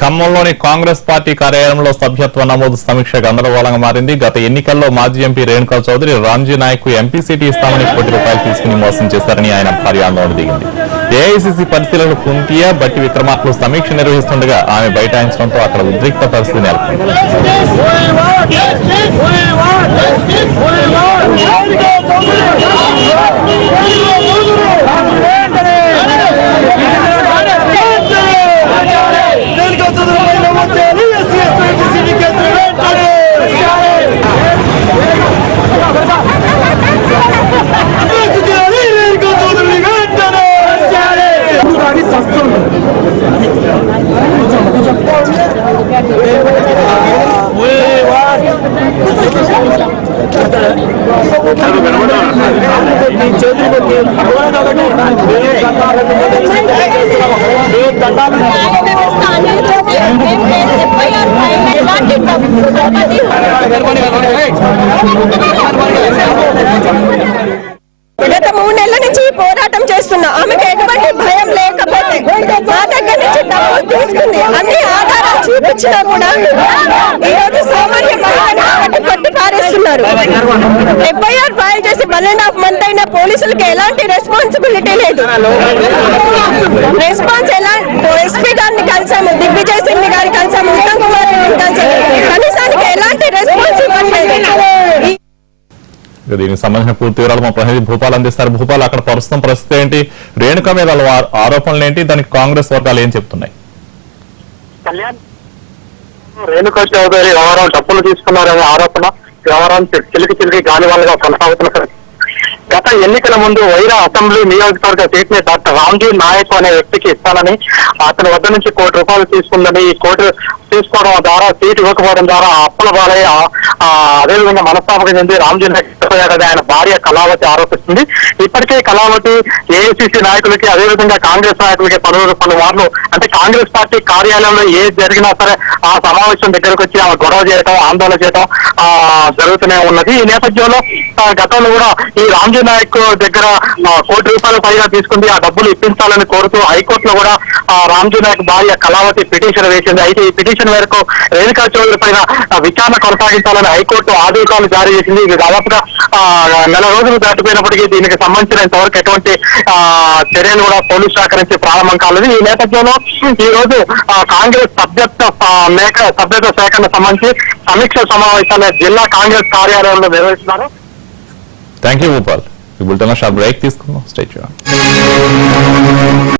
ఖమ్మంలోని Congress party కార్యాలయంలో సభ్యత్వ నమోదు సమీక్ష గందరగోళంగా మారింది. గత ఎన్నికల్లో మాజీ MP Renuka Chowdhury Ramji Naik MP seat ఇస్తామని ₹1 తీసుకుని మోసం చేశారని ఆయన భార్య ఆందోళన దిగింది. ఏఐసీసీ పరిశీలకులు కుంతియా బట్టి విక్రమార్కలు సమీక్ష నిర్వహిస్తుండగా ఆమె బైఠాయించడంతో అక్కడ ఉద్రిక్త పరిస్థితి నెలకొంది. గత 3 నెలల నుంచి పోరాటం చేస్తున్నా ఆమెకు ఎటువంటి భయం లేకపోతే మా దగ్గర నుంచి డబ్బులు తీసుకుంది. అన్ని ఆధారాలు చూపించినా కూడా ఈ రోజు సామాన్య మహిళని కొట్టి పారేస్తున్నారు. FIR ఫైల్ చేసి 1.5 month అయినా పోలీసులకి ఎలాంటి రెస్పాన్సిబిలిటీ లేదు. రెస్పాన్స్ ఎలా ఎస్పీ గారిని కలిసాము, దిగ్విజయ్ సింగ్ గారిని కలిసాము, ఉత్తమ్ కుమార్ రెడ్డిని కలిసాము, కనీసానికి ఎలాంటి రెస్పాన్స్ ఇవ్వట్లేదు. దీనికి సంబంధించిన పూర్తి వివరాలు మా ప్రతినిధి భూపాల్ అందిస్తారు. భూపాల్, అక్కడ ప్రస్తుతం పరిస్థితి ఏంటి? రేణుక మీద ఆరోపణలు ఏంటి? దానికి కాంగ్రెస్ వర్గాలు ఏం చెప్తున్నాయి? కళ్యాణ్, రేణుకా చౌదరి వ్యవహారం డబ్బులు తీసుకున్నారనే ఆరోపణ వ్యవహారం చిలికి గాలి వాళ్ళగా కొనసాగుతున్నారు. గత ఎన్నికల ముందు వైరా అసెంబ్లీ నియోజకవర్గ సీట్ ని డాక్టర్ రామ్జీ నాయక్ అనే వ్యక్తికి ఇస్తానని అతని వద్ద నుంచి ₹1 తీసుకుందని, ఈ కోటి తీసుకోవడం ద్వారా సీటు ఇవ్వకపోవడం ద్వారా అప్పుల బాలయ్య అదేవిధంగా మనస్తాపకం చెంది రామ్జీ నాయక్ ఆయన భార్య కళావతి ఆరోపిస్తుంది. ఇప్పటికే కళావతి ఏఐసీసీ నాయకులకి అదేవిధంగా కాంగ్రెస్ నాయకులకి పలుమార్లు అంటే కాంగ్రెస్ పార్టీ కార్యాలయంలో ఏది జరిగినా సరే ఆ సమావేశం దగ్గరకు వచ్చి ఆమె గొడవ చేయడం, ఆందోళన చేయడం జరుగుతూనే ఉన్నది. ఈ నేపథ్యంలో గతంలో కూడా ఈ రామ్జీ నాయక్ దగ్గర ₹1 పైగా తీసుకుంది. ఆ డబ్బులు ఇప్పించాలని కోరుతూ హైకోర్టులో కూడా రామ్జీ నాయక్ భార్య కళావతి పిటిషన్ వేసింది. అయితే ఈ పిటిషన్ మేరకు రేణుకా చౌదరి పైన విచారణ కొనసాగించాలని హైకోర్టు ఆదేశాలు జారీ చేసింది. ఇది దాదాపుగా 4 రోజులు దాటిపోయినప్పటికీ దీనికి సంబంధించిన ఇంతవరకు ఎటువంటి చర్యలు కూడా పోలీసు శాఖ నుంచి ప్రారంభం కాలేదు. ఈ నేపథ్యంలో ఈ రోజు కాంగ్రెస్ సభ్యత్వ శాఖకు సంబంధించి సమీక్ష సమావేశాన్ని జిల్లా కాంగ్రెస్ కార్యాలయంలో నిర్వహిస్తున్నారు. Thank you Bhupal. ఈ బులెటిన్ లో షార్ట్ బ్రేక్ తీసుకుందాం. Stay tuned.